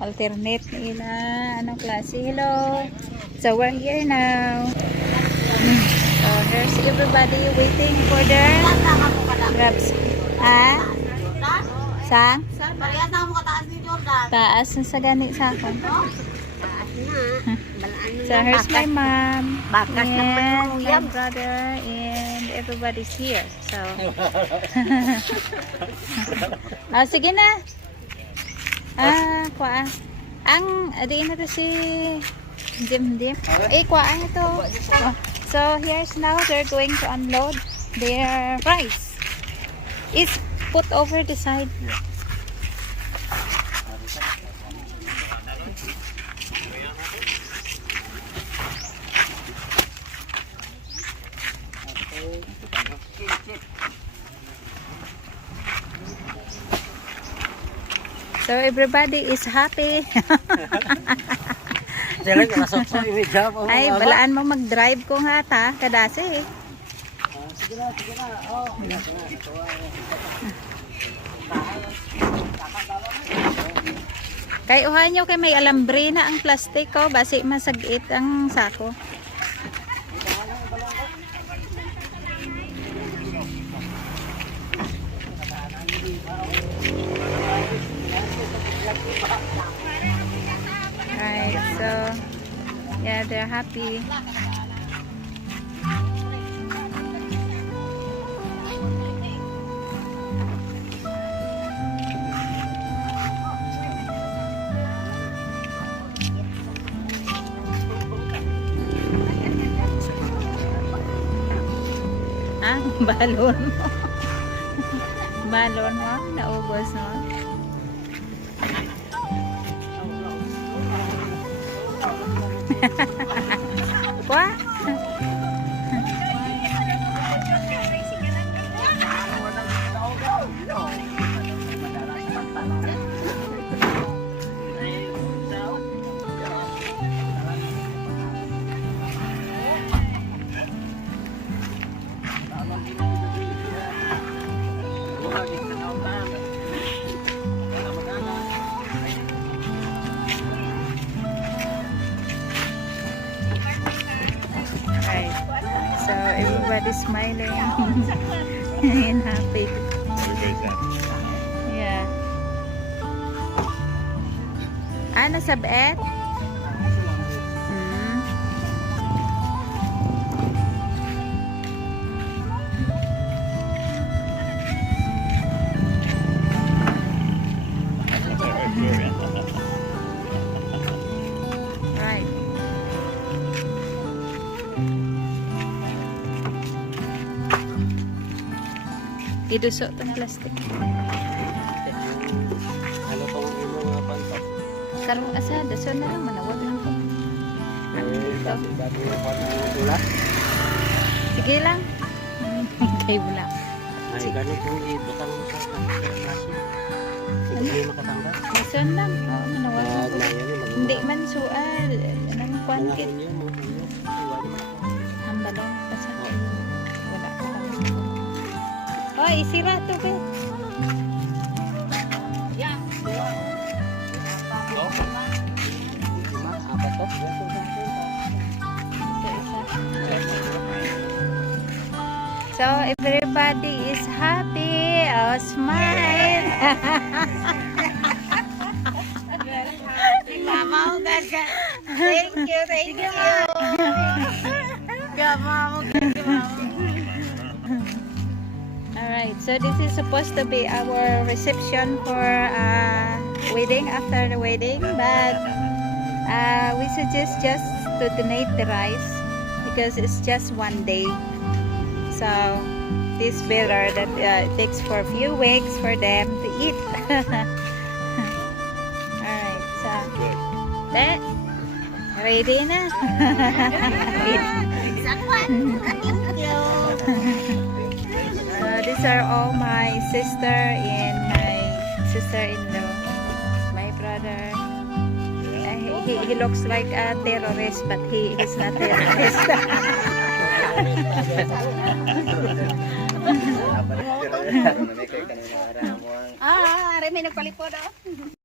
alternate nila anong klase. Hello, so we're here now. So there's everybody waiting for their grabs. Ha? Sang? Taas na sa gani sa ako. So here's my mom and my brother and everybody's here. So oh, sige na. Kuha. Ang adiin na to si Dim. Kuha ito. So here's now they're going to unload their rice. It's put over the side. So everybody is happy. Ay, balaan mo mag-drive ko nga ta, kadasi. Sige na. Oh. Kay uhan nyo kay may alambre na ang plastic ko, basi masagit ang sako. Alright, so yeah, they're happy. Balon mo. Balon mo, naubos mo. What? So everybody's smiling and happy. Yeah. Ano sa bed? Right. Idusok tong plastic. Ano tong mga pantok? Karong asa, daso na lang, manawag lang ko. Dito. Sige lang. Kay wala. Ay, gano'n kung ibutang mo sa kasi. Hindi makatanggal. Daso lang. Manawag lang ko. Hindi man sual. Anong kwankit? Hambalong. Basta wala ka lang. Oh, isira to be. So everybody is happy. Oh, smile. Mama, gaga. Thank you. Mama. Alright, so this is supposed to be our reception for wedding, after the wedding, but we suggest just to donate the rice because it's just one day. So it's better that it takes for a few weeks for them to eat. Alright, so ready na. These are all my sister and my sister-in-law, my brother. He looks like a terrorist, but he is not terrorist. May nagpalipod.